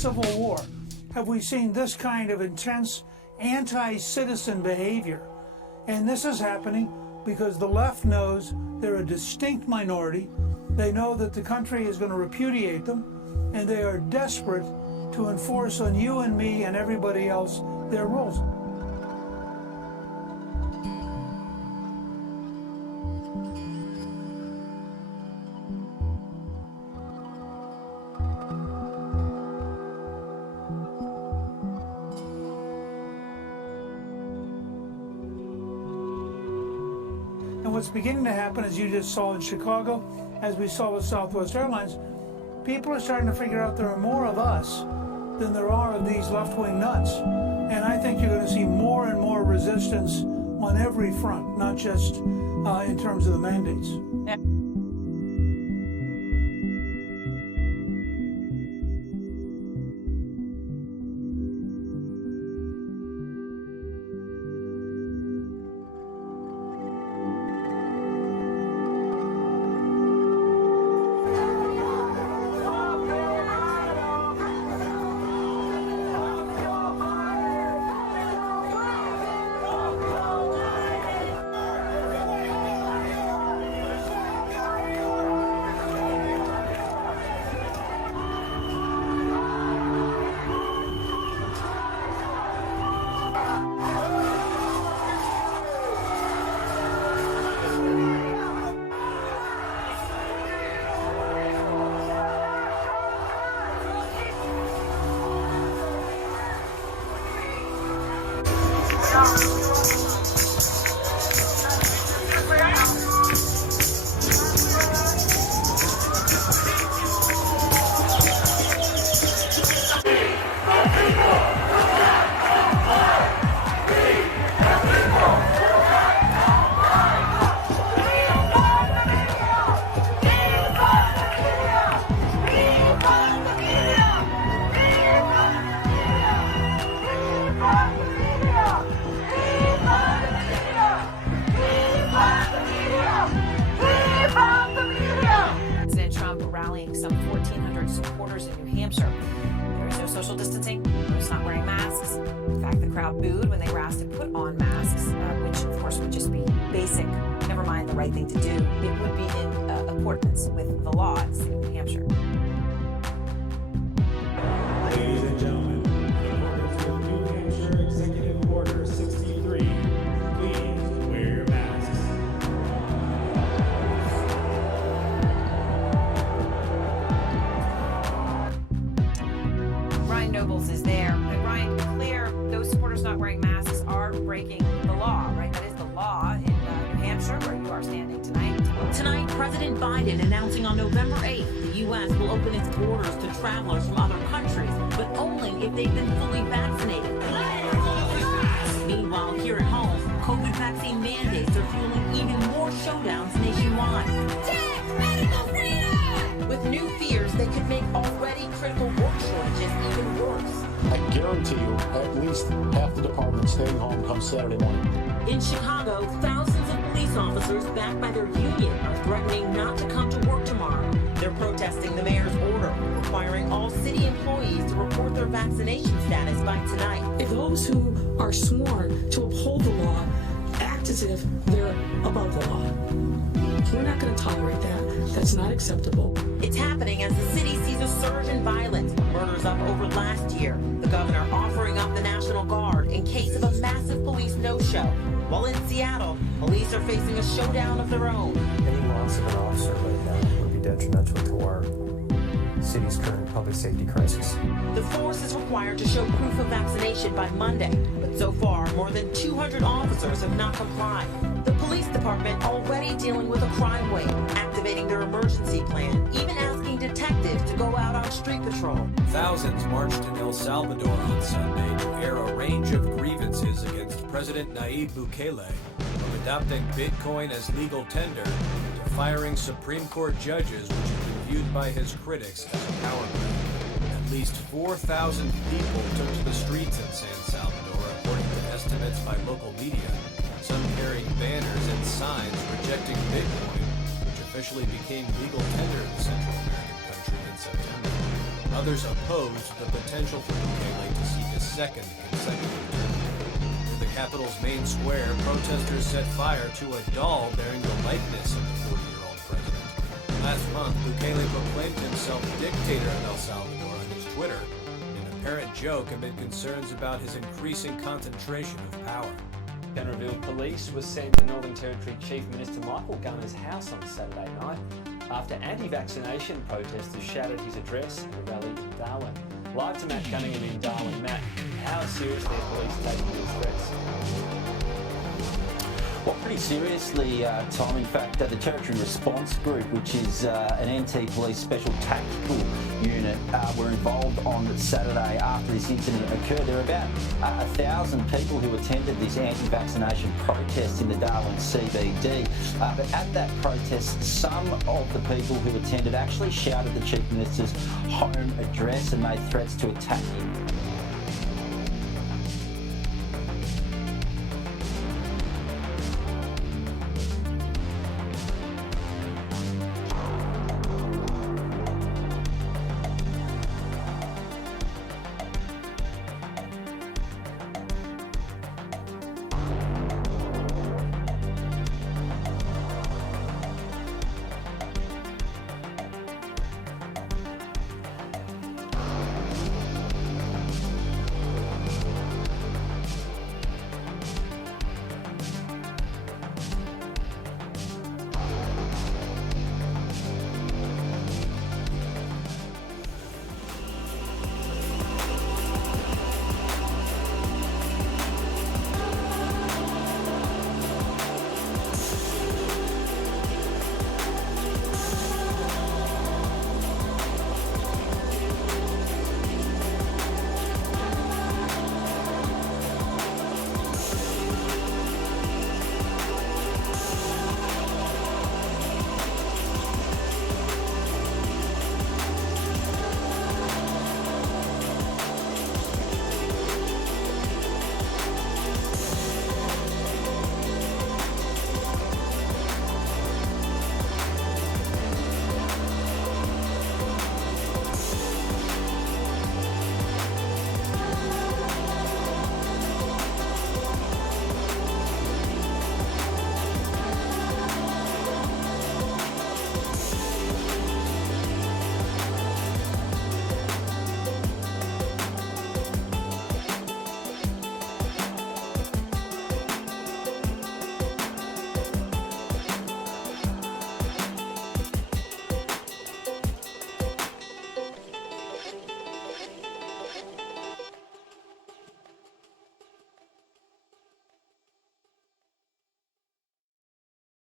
Civil War have we seen this kind of intense anti-citizen behavior. And this is happening because the left knows they're a distinct minority. They know that the country is going to repudiate them, and they are desperate to enforce on you and me and everybody else their rules. And what's beginning to happen, as you just saw in Chicago, as we saw with Southwest Airlines, people are starting to figure out there are more of us than there are of these left-wing nuts. And I think you're going to see more and more resistance on every front, not just in terms of the mandates. Some 1,400 supporters in New Hampshire. There is no social distancing, most not wearing masks. In fact, the crowd booed when they were asked to put on masks, which of course would just be basic, never mind the right thing to do. It would be in accordance with the law in the state of New Hampshire. Ladies and gentlemen, in accordance with New Hampshire Executive Order 63, please wear your masks. Ryan Nobles is there. And Ryan, to be clear, those supporters not wearing masks are breaking the law, right? That is the law in New Hampshire, where you are standing tonight. Tonight, President Biden announcing on November 8th the U.S. will open its borders to travelers from other countries, but only if they've been fully vaccinated. Meanwhile, here at home, COVID vaccine mandates are fueling even more showdowns nationwide. Take medical freedom! With new fears that could make already critical work shortages even worse. I guarantee you, at least half the department staying home come Saturday morning. In Chicago, thousands of police officers backed by their union are threatening not to come to work tomorrow. They're protesting the mayor's order, requiring all city employees to report their vaccination status by tonight. If those who are sworn to uphold the law act as if they're above the law, we're not going to tolerate that. That's not acceptable. It's happening as the city sees a surge in violence. Murders up over last year. The governor offering up the National Guard in case of a massive police no-show. While in Seattle, police are facing a showdown of their own. Any loss of an officer right now would be detrimental to our city's current public safety crisis. The force is required to show proof of vaccination by Monday, but so far, more than 200 officers have not complied. The police department already dealing with a crime wave, activating their emergency plan, even asking detectives to go out on street patrol. Thousands marched in El Salvador on Sunday to air a range of grievances against President Nayib Bukele, from adopting Bitcoin as legal tender to firing Supreme Court judges, which have been viewed by his critics as a power grab. At least 4,000 people took to the streets in San Salvador, according to estimates by local media, some carrying banners and signs rejecting Bitcoin, which officially became legal tender in the Central American country in September. Others opposed the potential for Bukele to seek a second consecutive term. In the capital's main square, protesters set fire to a doll bearing the likeness of the 40-year-old president. Last month, Bukele proclaimed himself dictator of El Salvador on his Twitter, an apparent joke amid concerns about his increasing concentration of power. Revealed police was sent to Northern Territory Chief Minister Michael Gunner's house on Saturday night after anti-vaccination protesters shouted his address at a rally in Darwin. Live to Matt Cunningham in Darwin. Matt, how seriously are police taking these threats? Well, pretty seriously, Tom. In fact, the Territory Response Group, which is an anti-police special tactical unit, were involved on Saturday after this incident occurred. There were about 1,000 people who attended this anti-vaccination protest in the Darwin CBD. But at that protest, some of the people who attended actually shouted the Chief Minister's home address and made threats to attack him